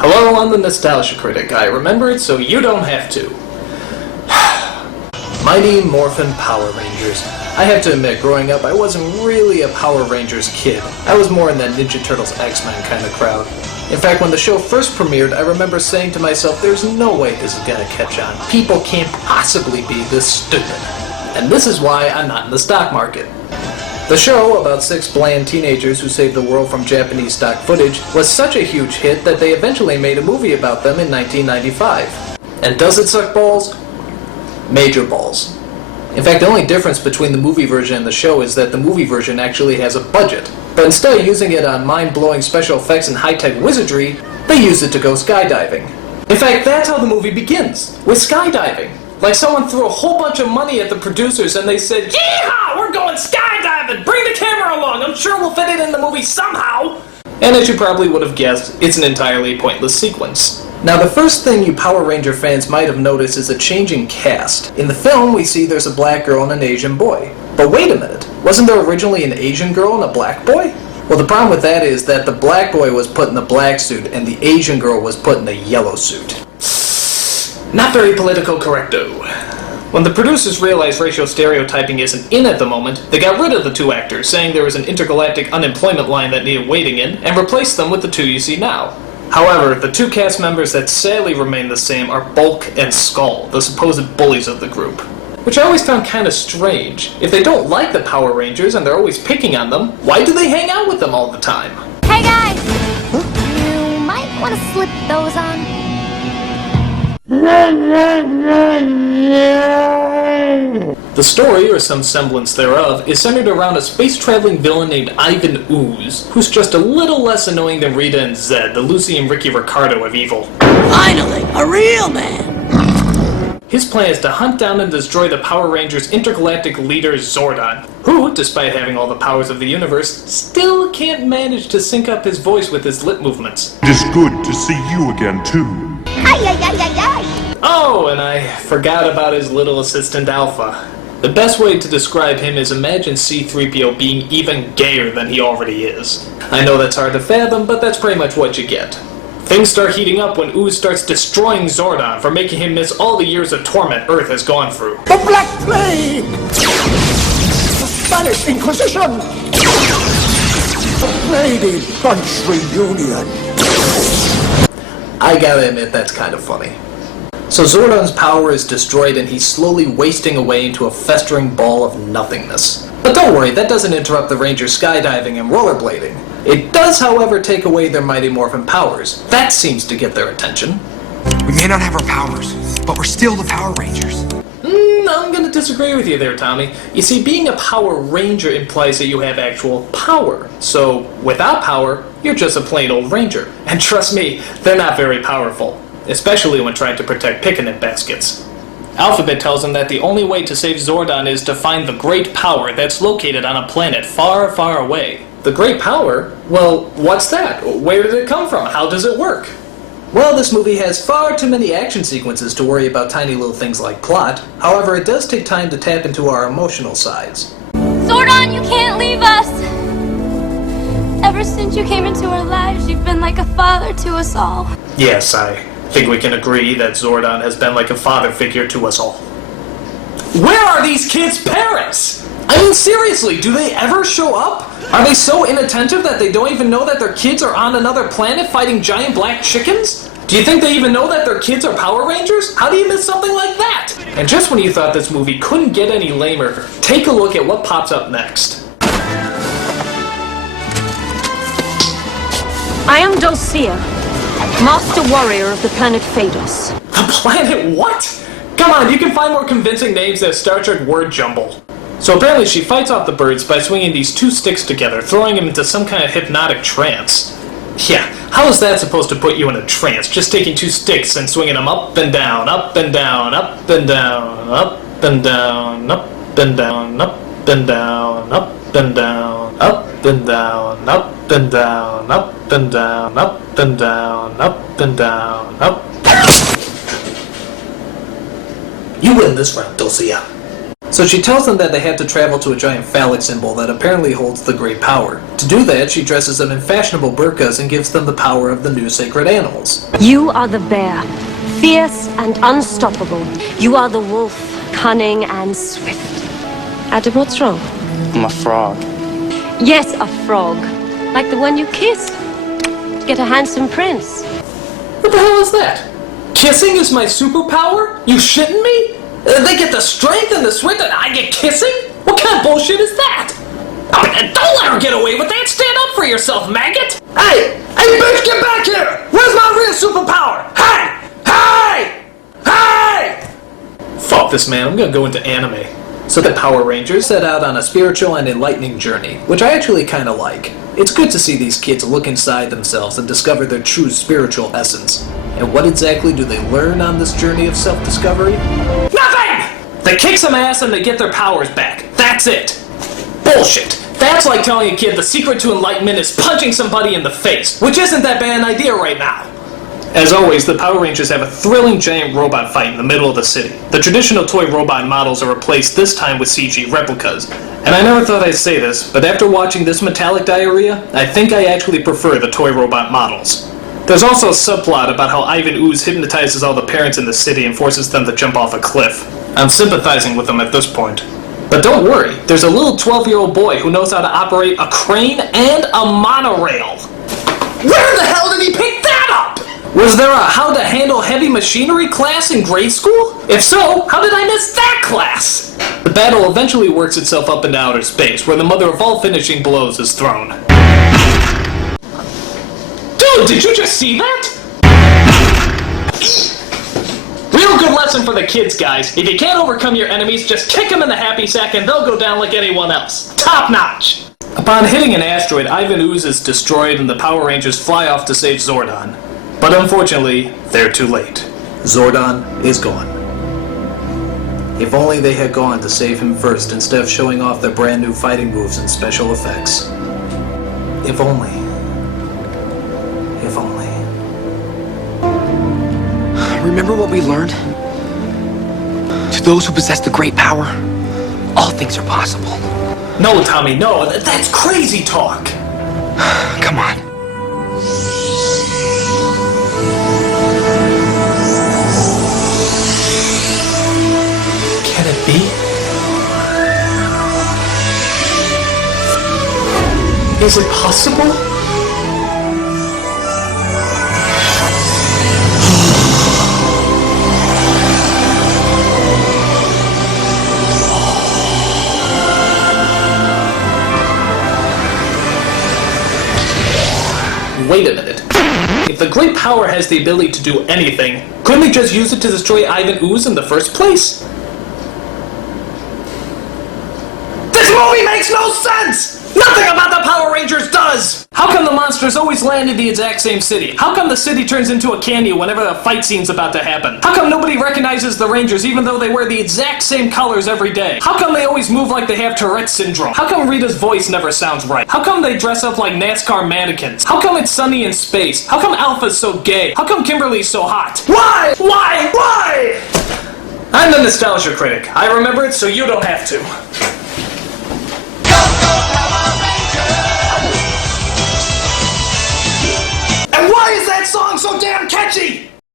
Hello, I'm the Nostalgia Critc. I remember it so you don't have to. Mighty Morphin Power Rangers. I have to admit, growing up, I wasn't really a Power Rangers kid. I was more in that Ninja Turtles X-Men kind of crowd. In fact, when the show first premiered, I remember saying to myself, there's no way this is gonna catch on. People can't possibly be this stupid. And this is why I'm not in the stock market. The show, about 6 bland teenagers who saved the world from Japanese stock footage, was such a huge hit that they eventually made a movie about them in 1995. And does it suck balls? Major balls. In fact, the only difference between the movie version and the show is that the movie version actually has a budget. But instead of using it on mind-blowing special effects and high-tech wizardry, they use it to go skydiving. In fact, that's how the movie begins, with skydiving. Like someone threw a whole bunch of money at the producers and they said, "Yeehaw! We're going skydiving! Bring the camera along! I'm sure we'll fit it in the movie somehow!" And as you probably would have guessed, it's an entirely pointless sequence. Now, the first thing you Power Ranger fans might have noticed is a changing cast. In the film, we see there's a black girl and an Asian boy. But wait a minute, wasn't there originally an Asian girl and a black boy? Well, the problem with that is that the black boy was put in the black suit and the Asian girl was put in the yellow suit. Not very political correcto. When the producers realized racial stereotyping isn't in at the moment, they got rid of the 2 actors, saying there was an intergalactic unemployment line that needed waiting in, and replaced them with the 2 you see now. However, the 2 cast members that sadly remain the same are Bulk and Skull, the supposed bullies of the group. Which I always found kinda strange. If they don't like the Power Rangers and they're always picking on them, why do they hang out with them all the time? Hey guys! You might want to slip those on. The story, or some semblance thereof, is centered around a space-traveling villain named Ivan Ooze, who's just a little less annoying than Rita and Zed, the Lucy and Ricky Ricardo of evil. Finally, a real man! His plan is to hunt down and destroy the Power Rangers' intergalactic leader Zordon, who, despite having all the powers of the universe, still can't manage to sync up his voice with his lip movements. It is good to see you again, too. Oh, and I forgot about his little assistant Alpha. The best way to describe him is imagine C-3PO being even gayer than he already is. I know that's hard to fathom, but that's pretty much what you get. Things start heating up when Ooze starts destroying Zordon for making him miss all the years of torment Earth has gone through. The Black Plague! The Spanish Inquisition! The Brady Bunch reunion! I gotta admit, that's kind of funny. So Zordon's power is destroyed and he's slowly wasting away into a festering ball of nothingness. But don't worry, that doesn't interrupt the Rangers skydiving and rollerblading. It does, however, take away their Mighty Morphin powers. That seems to get their attention. We may not have our powers, but we're still the Power Rangers. I'm gonna disagree with you there, Tommy. You see, being a Power Ranger implies that you have actual power. So, without power, you're just a plain old Ranger. And trust me, they're not very powerful. Especially when trying to protect picnic baskets. Alphabet tells him that the only way to save Zordon is to find the Great Power that's located on a planet far, far away. The Great Power? Well, what's that? Where did it come from? How does it work? Well, this movie has far too many action sequences to worry about tiny little things like plot. However, it does take time to tap into our emotional sides. Zordon, you can't leave us! Ever since you came into our lives, you've been like a father to us all. Yes, I think we can agree that Zordon has been like a father figure to us all. Where are these kids' parents? I mean, seriously, do they ever show up? Are they so inattentive that they don't even know that their kids are on another planet fighting giant black chickens? Do you think they even know that their kids are Power Rangers? How do you miss something like that? And just when you thought this movie couldn't get any lamer, take a look at what pops up next. I am Dulcia, Master Warrior of the planet Phaedos. The planet what? Come on, you can find more convincing names than Star Trek word jumble. So apparently she fights off the birds by swinging these 2 sticks together, throwing them into some kind of hypnotic trance. Yeah, how is that supposed to put you in a trance, just taking 2 sticks and swinging them up and down, up and down, up and down, up and down, up and down, up and down, up and down, up and down, up and down, up and down, up and down, up and down, up. You win this round, Dulcia. So she tells them that they have to travel to a giant phallic symbol that apparently holds the great power. To do that, she dresses them in fashionable burqas and gives them the power of the new sacred animals. You are the bear, fierce and unstoppable. You are the wolf, cunning and swift. Adam, what's wrong? I'm a frog. Yes, a frog. Like the one you kissed. To get a handsome prince. What the hell is that? Kissing is my superpower? You shitting me? They get the strength and the swift and I get kissing? What kind of bullshit is that? Oh, don't let her get away with that! Stand up for yourself, maggot! Hey! Hey, bitch, get back here! Where's my real superpower? Hey! Hey! Hey! Fuck this, man. I'm gonna go into anime. So the Power Rangers set out on a spiritual and enlightening journey, which I actually kinda like. It's good to see these kids look inside themselves and discover their true spiritual essence. And what exactly do they learn on this journey of self-discovery? Nothing! They kick some ass and they get their powers back. That's it. Bullshit. That's like telling a kid the secret to enlightenment is punching somebody in the face, which isn't that bad an idea right now. As always, the Power Rangers have a thrilling giant robot fight in the middle of the city. The traditional toy robot models are replaced this time with CG replicas. And I never thought I'd say this, but after watching this metallic diarrhea, I think I actually prefer the toy robot models. There's also a subplot about how Ivan Ooze hypnotizes all the parents in the city and forces them to jump off a cliff. I'm sympathizing with them at this point. But don't worry, there's a little 12-year-old boy who knows how to operate a crane and a monorail. Where the hell did he pick that up? Was there a how to handle heavy machinery class in grade school? If so, how did I miss that class? The battle eventually works itself up into outer space, where the mother of all finishing blows is thrown. Dude, did you just see that? Real good lesson for the kids, guys. If you can't overcome your enemies, just kick them in the happy sack and they'll go down like anyone else. Top notch! Upon hitting an asteroid, Ivan Ooze is destroyed and the Power Rangers fly off to save Zordon. But unfortunately, they're too late. Zordon is gone. If only they had gone to save him first instead of showing off their brand new fighting moves and special effects. If only. If only. Remember what we learned? To those who possess the great power, all things are possible. No, Tommy, no. That's crazy talk. Come on. Can it be? Is it possible? Wait a minute. If the great power has the ability to do anything, couldn't they just use it to destroy Ivan Ooze in the first place? This movie makes no sense! Nothing about the Power Rangers does! How come the monsters always land in the exact same city? How come the city turns into a canyon whenever a fight scene's about to happen? How come nobody recognizes the Rangers even though they wear the exact same colors every day? How come they always move like they have Tourette's syndrome? How come Rita's voice never sounds right? How come they dress up like NASCAR mannequins? How come it's sunny in space? How come Alpha's so gay? How come Kimberly's so hot? Why? Why? Why? I'm the Nostalgia Critic. I remember it so you don't have to. And why is that song so damn catchy?